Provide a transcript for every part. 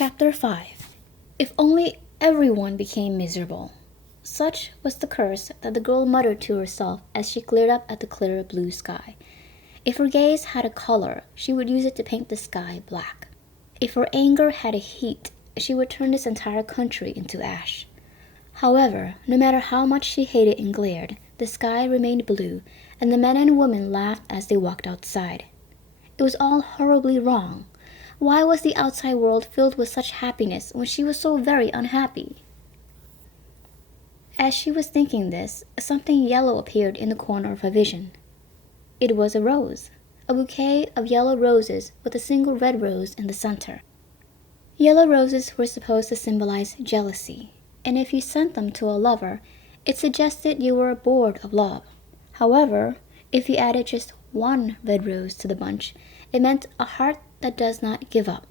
Chapter 5. If only everyone became miserable. Such was the curse that the girl muttered to herself as she glared up at the clear blue sky. If her gaze had a color, she would use it to paint the sky black. If her anger had a heat, she would turn this entire country into ash. However, no matter how much she hated and glared, the sky remained blue, and the men and women laughed as they walked outside. It was all horribly wrong. Why was the outside world filled with such happiness when she was so very unhappy? As she was thinking this, something yellow appeared in the corner of her vision. It was a rose, a bouquet of yellow roses with a single red rose in the center. Yellow roses were supposed to symbolize jealousy, and if you sent them to a lover, it suggested you were bored of love. However, if you added just one red rose to the bunch, it meant a heart that does not give up.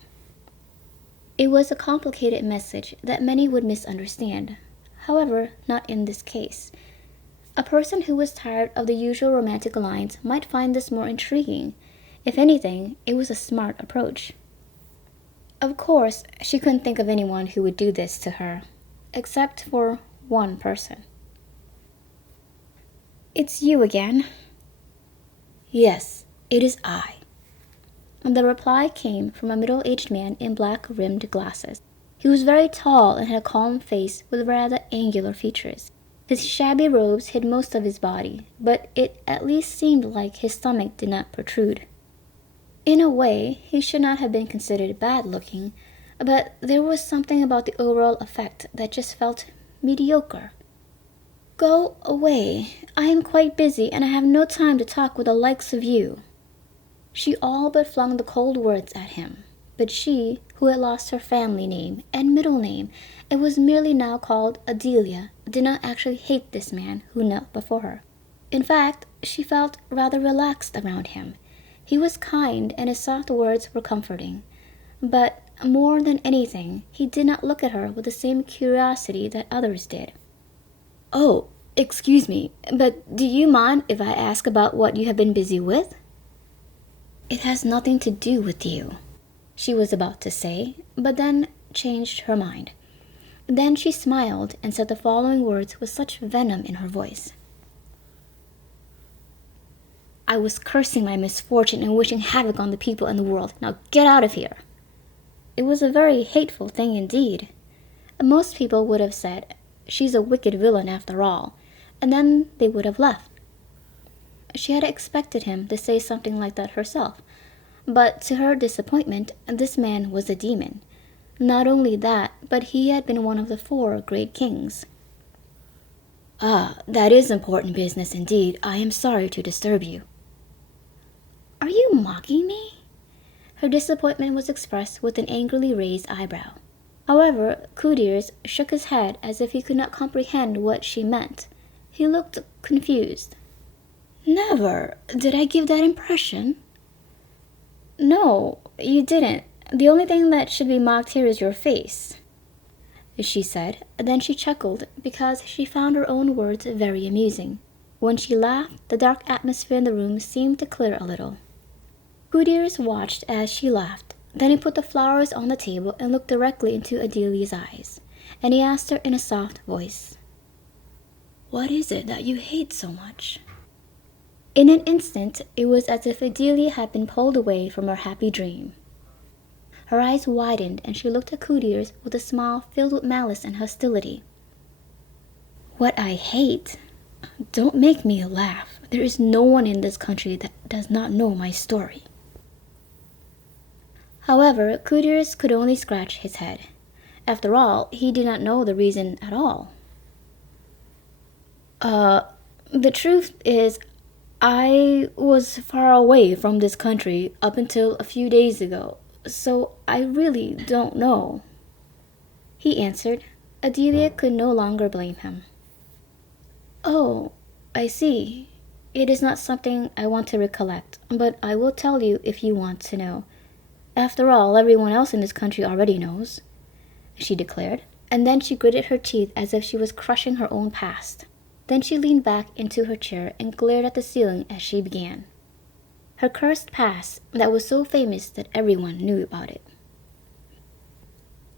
It was a complicated message that many would misunderstand. However, not in this case. A person who was tired of the usual romantic lines might find this more intriguing. If anything, it was a smart approach. Of course, she couldn't think of anyone who would do this to her, except for one person. "It's you again." "Yes, it is I." And the reply came from a middle-aged man in black-rimmed glasses. He was very tall and had a calm face with rather angular features. His shabby robes hid most of his body, but it at least seemed like his stomach did not protrude. In a way, he should not have been considered bad-looking, but there was something about the overall effect that just felt mediocre. "Go away. I am quite busy and I have no time to talk with the likes of you." She all but flung the cold words at him, but she, who had lost her family name and middle name and was merely now called Adelia, did not actually hate this man who knelt before her. In fact, she felt rather relaxed around him. He was kind and his soft words were comforting. But more than anything, he did not look at her with the same curiosity that others did. "Oh, excuse me, but do you mind if I ask about what you have been busy with?" "It has nothing to do with you," she was about to say, but then changed her mind. Then she smiled and said the following words with such venom in her voice. "I was cursing my misfortune and wishing havoc on the people in the world. Now get out of here." It was a very hateful thing indeed. Most people would have said, "She's a wicked villain after all," and then they would have left. She had expected him to say something like that herself, but to her disappointment, this man was a demon. Not only that, but he had been one of the 4 great kings. "Ah, that is important business indeed. I am sorry to disturb you." "Are you mocking me?" Her disappointment was expressed with an angrily raised eyebrow. However, Kudirs shook his head as if he could not comprehend what she meant. He looked confused. "Never did I give that impression." "No, you didn't. The only thing that should be mocked here is your face," she said. Then she chuckled because she found her own words very amusing. When she laughed, the dark atmosphere in the room seemed to clear a little. Kudirs watched as she laughed. Then he put the flowers on the table and looked directly into Adelia's eyes. And he asked her in a soft voice, "What is it that you hate so much?" In an instant, it was as if Adelia had been pulled away from her happy dream. Her eyes widened and she looked at Kudirs with a smile filled with malice and hostility. "What I hate? Don't make me laugh. There is no one in this country that does not know my story." However, Kudirs could only scratch his head. After all, he did not know the reason at all. The truth is, I was far away from this country up until a few days ago, so I really don't know," he answered. Adelia could no longer blame him. "Oh, I see. It is not something I want to recollect, but I will tell you if you want to know. After all, everyone else in this country already knows," she declared, and then she gritted her teeth as if she was crushing her own past. Then she leaned back into her chair and glared at the ceiling as she began. Her cursed past that was so famous that everyone knew about it.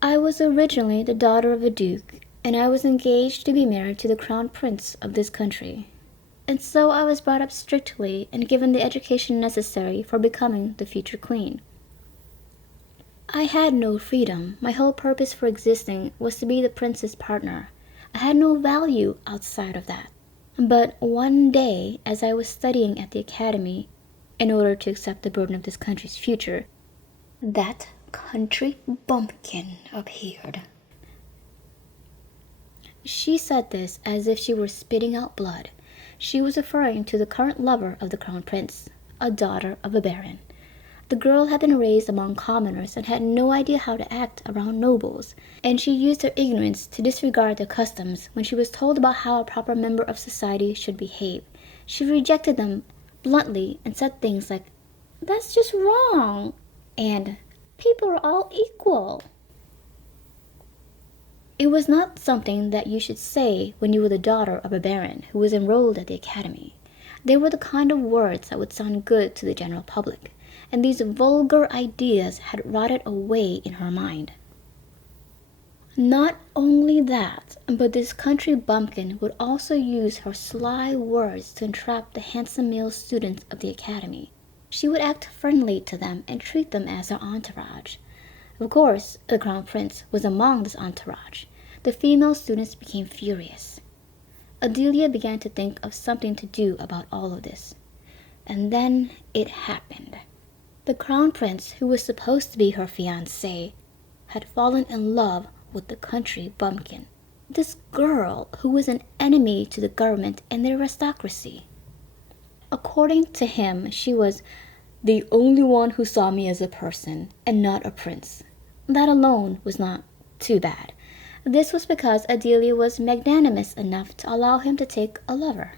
I was originally the daughter of a duke, and I was engaged to be married to the crown prince of this country. And so I was brought up strictly and given the education necessary for becoming the future queen. I had no freedom. My whole purpose for existing was to be the prince's partner. I had no value outside of that. But one day, as I was studying at the academy, in order to accept the burden of this country's future, that country bumpkin appeared. She said this as if she were spitting out blood. She was referring to the current lover of the crown prince, a daughter of a baron. The girl had been raised among commoners and had no idea how to act around nobles, and she used her ignorance to disregard their customs when she was told about how a proper member of society should behave. She rejected them bluntly and said things like, "That's just wrong," and "people are all equal." It was not something that you should say when you were the daughter of a baron who was enrolled at the academy. They were the kind of words that would sound good to the general public, and these vulgar ideas had rotted away in her mind. Not only that, but this country bumpkin would also use her sly words to entrap the handsome male students of the academy. She would act friendly to them and treat them as her entourage. Of course, the crown prince was among this entourage. The female students became furious. Adelia began to think of something to do about all of this. And then it happened. The crown prince, who was supposed to be her fiancé, had fallen in love with the country bumpkin, this girl who was an enemy to the government and the aristocracy. According to him, she was the only one who saw me as a person and not a prince. That alone was not too bad. This was because Adelia was magnanimous enough to allow him to take a lover.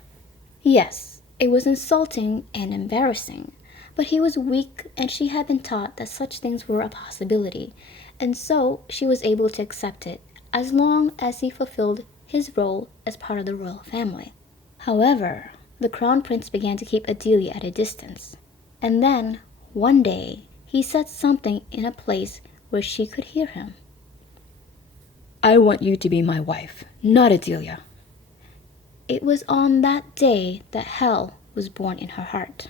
Yes, it was insulting and embarrassing, but he was weak and she had been taught that such things were a possibility, and so she was able to accept it as long as he fulfilled his role as part of the royal family. However, the crown prince began to keep Adelia at a distance, and then, one day, he said something in a place where she could hear him. "I want you to be my wife, not Adelia." It was on that day that hell was born in her heart.